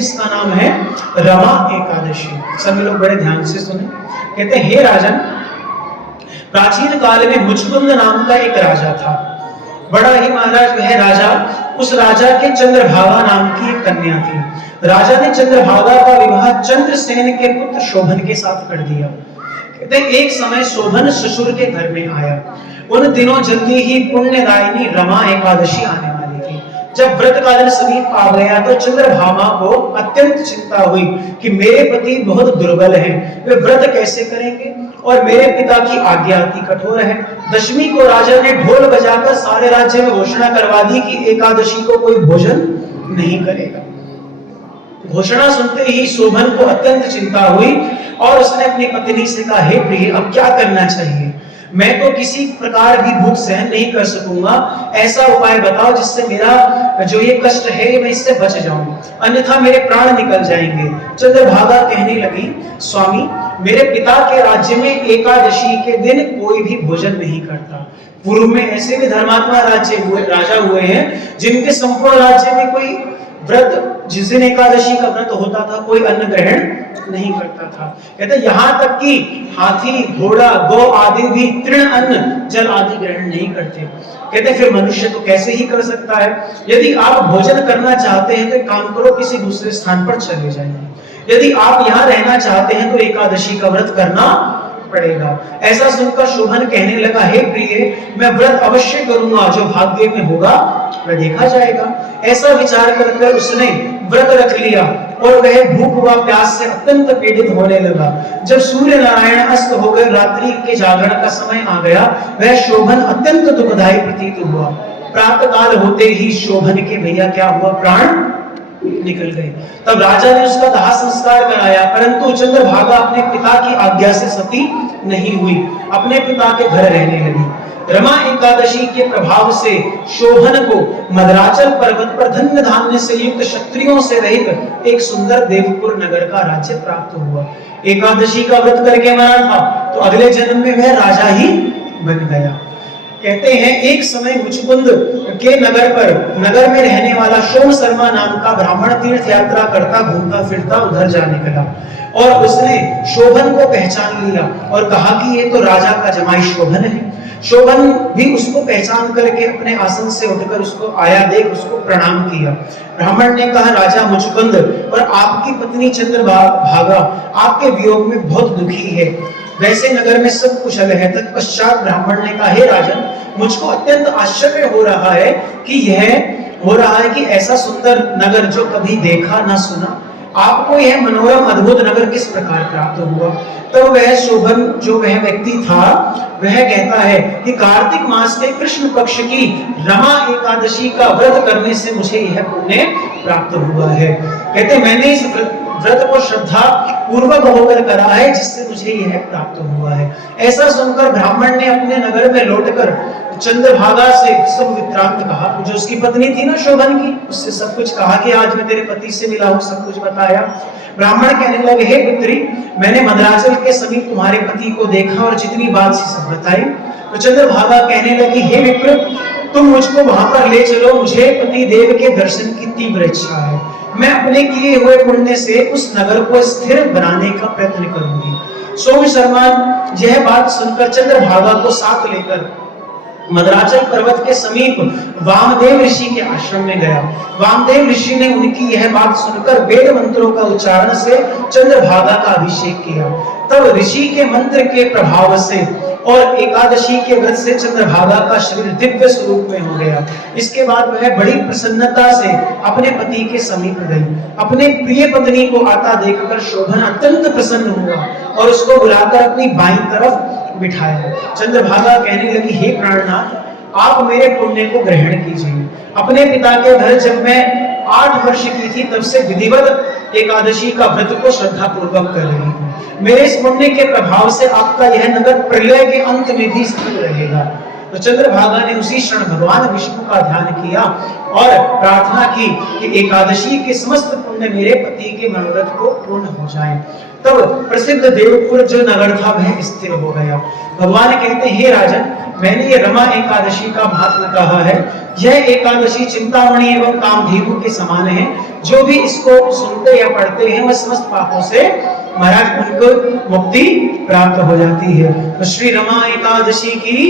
जिसका नाम है रमा एकादशी। सभी लोग बड़े ध्यान से सुने। कहते हैं, हे राजन, प्राचीन काल में मुचकुंद नाम का एक राजा था। बड़ा ही महाराज वह राजा, उस राजा के चंद्रभागा नाम की एक कन्या थी। राजा ने चंद्रभागा का विवाह चंद्रसेन के पुत्र शोभन के साथ कर दिया। कहते हैं, एक समय शोभन ससुर के घर में आया। उन दिनों जल्दी ही पुण्यदायिनी रमा एकादशी आने वाली थी। जब व्रत काल समीप आ गया तो चंद्रभागा को अत्यंत चिंता हुई कि मेरे पति बहुत दुर्बल हैं, वे व्रत कैसे करेंगे, और मेरे पिता की आज्ञा अति कठोर है। दशमी को राजा ने ढोल बजाकर सारे राज्य में घोषणा करवा दी कि एकादशी को कोई भोजन नहीं करेगा। घोषणा सुनते ही शोभन को अत्यंत चिंता हुई और उसने अपनी पत्नी से कहा, हे प्रिय, अब क्या करना चाहिए? मैं तो किसी प्रकार भी भूख सहन नहीं कर सकूंगा, ऐसा उपाय बताओ जिससे मेरा जो ये कष्ट है मैं इससे बच जाऊं, अन्यथा मेरे प्राण निकल जाएंगे। चंद्रभागा कहने लगी, स्वामी, मेरे पिता के राज्य में एकादशी के दिन कोई भी भोजन नहीं करता। पूर्व में ऐसे भी धर्मात्मा राजा हुए हैं जिनके संपूर्ण राज्य में कोई व्रत, जिस दिन एकादशी का व्रत होता था, कोई अन्न ग्रहण नहीं करता था। कहते यहाँ तक कि हाथी, घोड़ा, गौ आदि भी तृण अन्न, जल आदि ग्रहण नहीं करते। कहते फिर मनुष्य तो कैसे ही कर सकता है? यदि आप भोजन करना चाहते हैं तो एक काम करो, किसी दूसरे स्थान पर चले जाइए। यदि आप यहाँ रहना चाहते हैं तो एकादशी का व्रत करना पड़ेगा। ऐसा सुनकर शोभन कहने लगा, हे प्रिय, मैं व्रत अवश्य करूंगा, जो भाग्य में होगा वह देखा जाएगा। ऐसा विचार कर उसने व्रत रख लिया और वह भूख व प्यास से अत्यंत पीड़ित होने लगा। जब सूर्य नारायण अस्त हो गए, रात्रि के जागरण का समय आ गया, वह शोभन अत्यंत दुखदायी प्रतीत हुआ। प्रातः काल होते ही शोभन के भैया क्या हुआ, प्राण निकल गए। तब राजा ने उसका दाह संस्कार कराया, परंतु चंद्रभागा अपने पिता की आज्ञा से सती नहीं हुई, अपने पिता के घर रहने लगी। रमा एकादशी के प्रभाव से शोभन को मद्राचल पर्वत पर धन्य धान्य से युक्त क्षत्रियों से रहित एक सुंदर देवपुर नगर का राज्य प्राप्त हुआ। एकादशी का व्रत करके मरा था तो अगले जन्म में वह राजा ही बन गया। कहते हैं, एक समय मुचकुंद के नगर में रहने वाला सोम शर्मा नाम का ब्राह्मण तीर्थ यात्रा करता घूमता फिरता उधर जा निकला और उसने शोभन को पहचान लिया और कहा कि ये तो राजा का जमाई शोभन है। शोभन भी उसको पहचान करके अपने आसन से उठकर उसको आया देख उसको प्रणाम किया। ब्राह्मण ने कहा, राजा मुचकुंद और आपकी पत्नी चंद्रभागा आपके वियोग में बहुत दुखी है, वैसे नगर में सब कुशल है। तत्पश्चात ब्राह्मण ने कहा, हे राजन, मुझको अत्यंत आश्चर्य हो रहा है कि ऐसा सुंदर नगर जो कभी देखा ना सुना, आपको यह मनोरम अद्भुत नगर किस प्रकार प्राप्त हुआ? तो वह शोभन, जो वह व्यक्ति था, वह कहता है कि कार्तिक मास के कृष्ण पक्ष की रमा एकादशी का व्रत करने से मुझे यह पुण्य प्राप्त हुआ है। कहते मैंने इस व्रत को श्रद्धा पूर्वक होकर करा है, जिससे मुझे यह प्राप्त हुआ है। ऐसा सुनकर ब्राह्मण ने अपने नगर में लौटकर चंद्रभागा से सब वृत्तांत कहा, जो उसकी पत्नी थी ना शोभन की, उससे सब कुछ कहा कि आज मैं तेरे पति से मिला हूं, सब कुछ बताया। ब्राह्मण कहने लगे, हे पुत्री, मैंने मद्राचल के समीप तुम्हारे पति को देखा और जितनी बात सी सब बताई। तो चंद्रभागा कहने लगी, हे विप्र, तुम मुझको वहां पर ले चलो, मुझे पति देव के दर्शन की तीव्र इच्छा है। मैं अपने किए हुए पुण्य से उस नगर को स्थिर बनाने का प्रयत्न करूंगी। सोम शर्मा यह बात सुनकर चंद्रभागा को साथ लेकर मद्राचल पर्वत के समीप वामदेव ऋषि के आश्रम में गया। वामदेव ऋषि ने उनकी यह बात सुनकर वेद मंत्रों का उच्चारण से चंद्रभागा का अभिषेक किया। तब ऋषि के मंत्र के प्रभाव से और एकादशी के व्रत से चंद्रभागा का शरीर दिव्य स्वरूप में हो गया। इसके बाद वह बड़ी प्रसन्नता से अपने पति के समीप गई। अपने प्रिय पत्नी को आता देखकर शोभन अत्यंत प्रसन्न हुआ और उसको बुलाकर अपनी बाईं तरफ बिठाया। चंद्रभागा कहने लगी, हे प्राणनाथ, आप मेरे पुण्य को ग्रहण कीजिए। अपने पिता के घर जब मैं 8 वर्ष की थी, तब से विधिवत एकादशी का व्रत को श्रद्धा पूर्वक कर रही हूँ। मेरे इस पुण्य के प्रभाव से आपका यह नगर प्रलय के अंत में भी स्थिर रहेगा। तो चंद्रभागा ने उसी क्षण भगवान विष्णु का ध्यान किया और प्रार्थना की कि एकादशी के समस्त पुण्य मेरे पति के मनोरथ को पूर्ण हो जाए। तब प्रसिद्ध देवपुर जो नगर था वह स्थिर हो गया। भगवान कहते हैं, हे राजन, मैंने ये रमा एकादशी का महात्म्य कहा है। यह एकादशी चिंतामणि एवं कामधेनु के समान है। जो भी इसको सुनते या पढ़ते हैं वह समस्त पापों से महाराज उनको मुक्ति प्राप्त हो जाती है। तो श्री रमा एकादशी की